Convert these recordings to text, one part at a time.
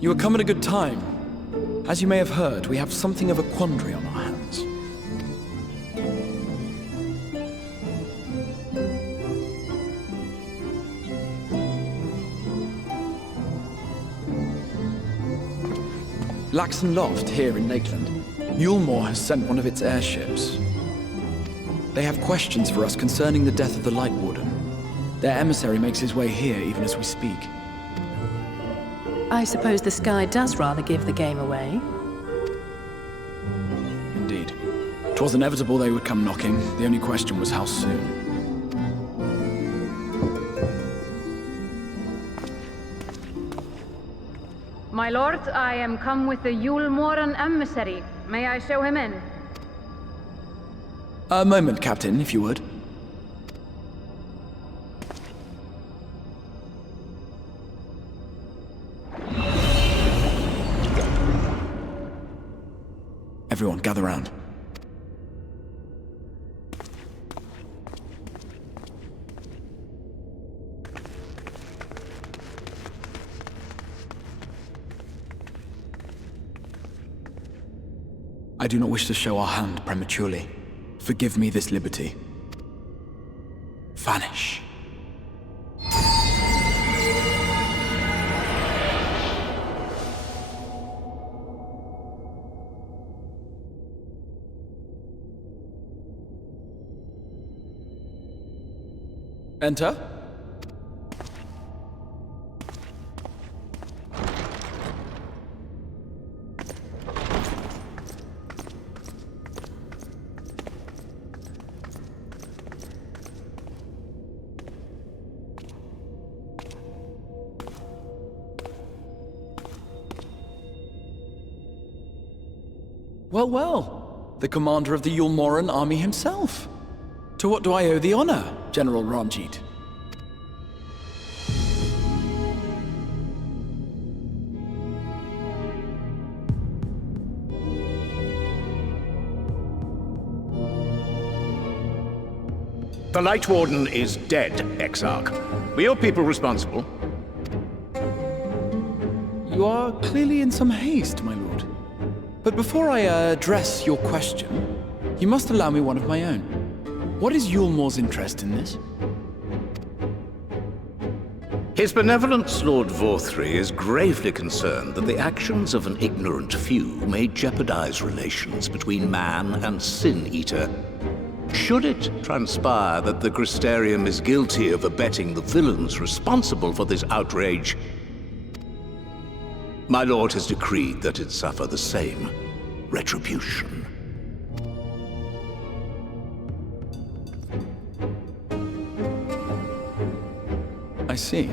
You have come at a good time. As you may have heard, we have something of a quandary on our hands. Laxon Loft, here in Lakeland. Yulmore has sent one of its airships. They have questions for us concerning the death of the Light Warden. Their emissary makes his way here even as we speak. I suppose the sky does rather give the game away. Indeed. 'Twas inevitable they would come knocking. The only question was how soon. My lord, I am come with the Yulmoran emissary. May I show him in? A moment, Captain, if you would. Everyone, gather round. I do not wish to show our hand prematurely. Forgive me this liberty. Vanish. Enter. Well, well. The commander of the Yulmoran army himself. To what do I owe the honor, General Ranjit? The Light Warden is dead, Exarch. Were your people responsible? You are clearly in some haste, my lord. But before I address your question, you must allow me one of my own. What is Yulmore's interest in this? His benevolence, Lord Vorthri, is gravely concerned that the actions of an ignorant few may jeopardize relations between man and Sin Eater. Should it transpire that the Crystarium is guilty of abetting the villains responsible for this outrage, my lord has decreed that it suffer the same retribution. I see.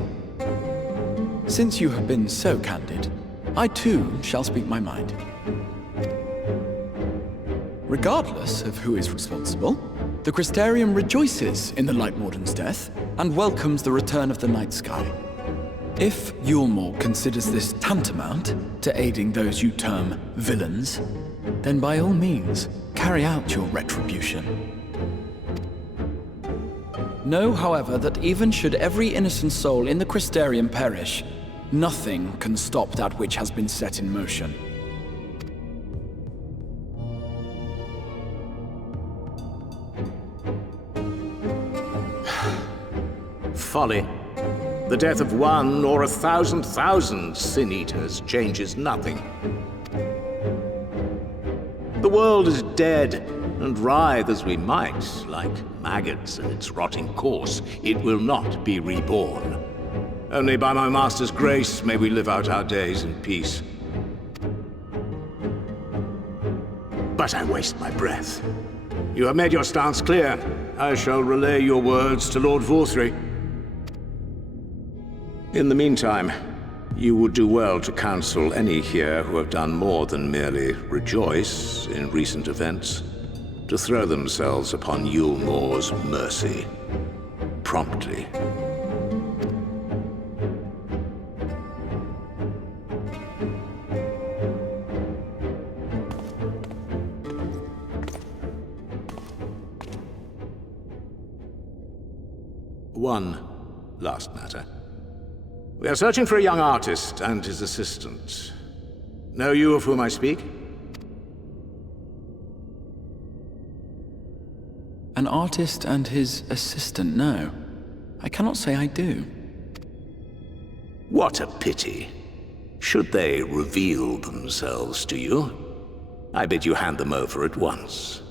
Since you have been so candid, I too shall speak my mind. Regardless of who is responsible, the Crystarium rejoices in the Light Warden's death and welcomes the return of the night sky. If Yulmore considers this tantamount to aiding those you term villains, then by all means, carry out your retribution. Know, however, that even should every innocent soul in the Crystarium perish, nothing can stop that which has been set in motion. Folly. The death of one or 1,000,000 Sin Eaters changes nothing. The world is dead, and writhe as we might, like maggots in its rotting course, it will not be reborn. Only by my master's grace may we live out our days in peace. But I waste my breath. You have made your stance clear. I shall relay your words to Lord Vorthri. In the meantime, you would do well to counsel any here who have done more than merely rejoice in recent events, to throw themselves upon Yulmore's mercy, promptly. One last matter. We are searching for a young artist and his assistant. Know you of whom I speak? An artist and his assistant, no. I cannot say I do. What a pity. Should they reveal themselves to you, I bid you hand them over at once.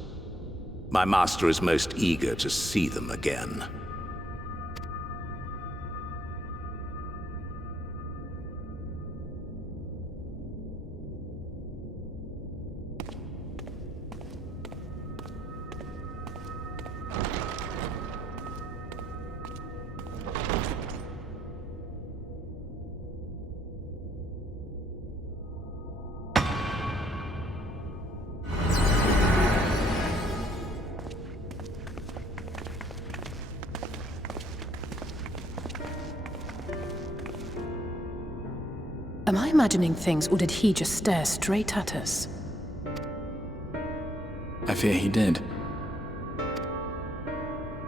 My master is most eager to see them again. Am I imagining things, or did he just stare straight at us? I fear he did.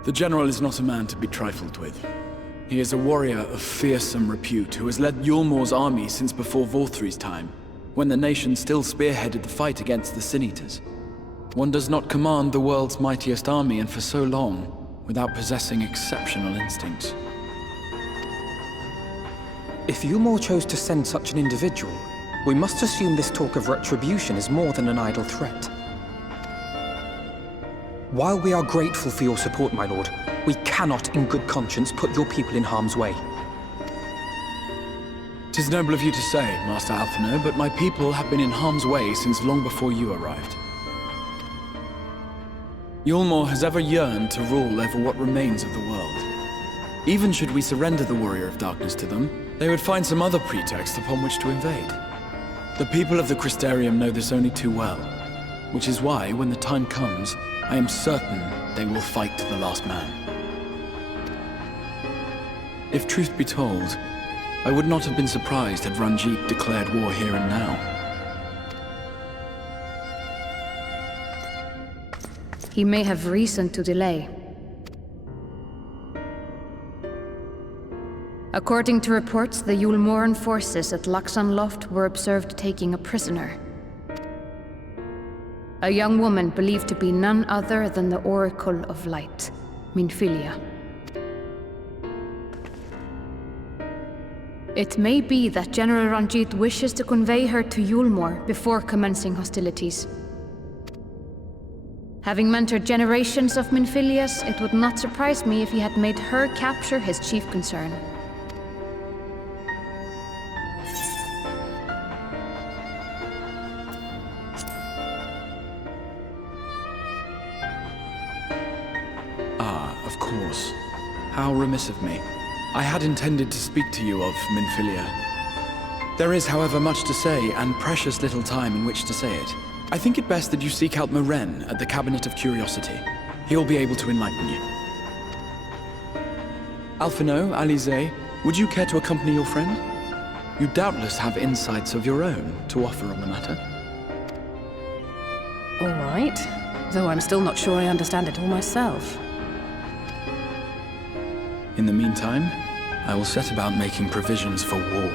The General is not a man to be trifled with. He is a warrior of fearsome repute who has led Yulmore's army since before Vorthri's time, when the nation still spearheaded the fight against the Sin-Eaters. One does not command the world's mightiest army, and for so long, without possessing exceptional instincts. If Yulmore chose to send such an individual, we must assume this talk of retribution is more than an idle threat. While we are grateful for your support, my lord, we cannot in good conscience put your people in harm's way. 'Tis noble of you to say, Master Alphino, but my people have been in harm's way since long before you arrived. Yulmore has ever yearned to rule over what remains of the world. Even should we surrender the Warrior of Darkness to them, they would find some other pretext upon which to invade. The people of the Crystarium know this only too well, which is why, when the time comes, I am certain they will fight to the last man. If truth be told, I would not have been surprised had Ranjit declared war here and now. He may have reason to delay. According to reports, the Yulmoran forces at Laxan Loft were observed taking a prisoner. A young woman believed to be none other than the Oracle of Light, Minfilia. It may be that General Ranjit wishes to convey her to Yulmore before commencing hostilities. Having mentored generations of Minfilias, it would not surprise me if he had made her capture his chief concern. Of course. How remiss of me. I had intended to speak to you of Minfilia. There is, however, much to say, and precious little time in which to say it. I think it best that you seek out Moren at the Cabinet of Curiosity. He'll be able to enlighten you. Alphino, Alize, would you care to accompany your friend? You doubtless have insights of your own to offer on the matter. All right. Though I'm still not sure I understand it all myself. In the meantime, I will set about making provisions for war.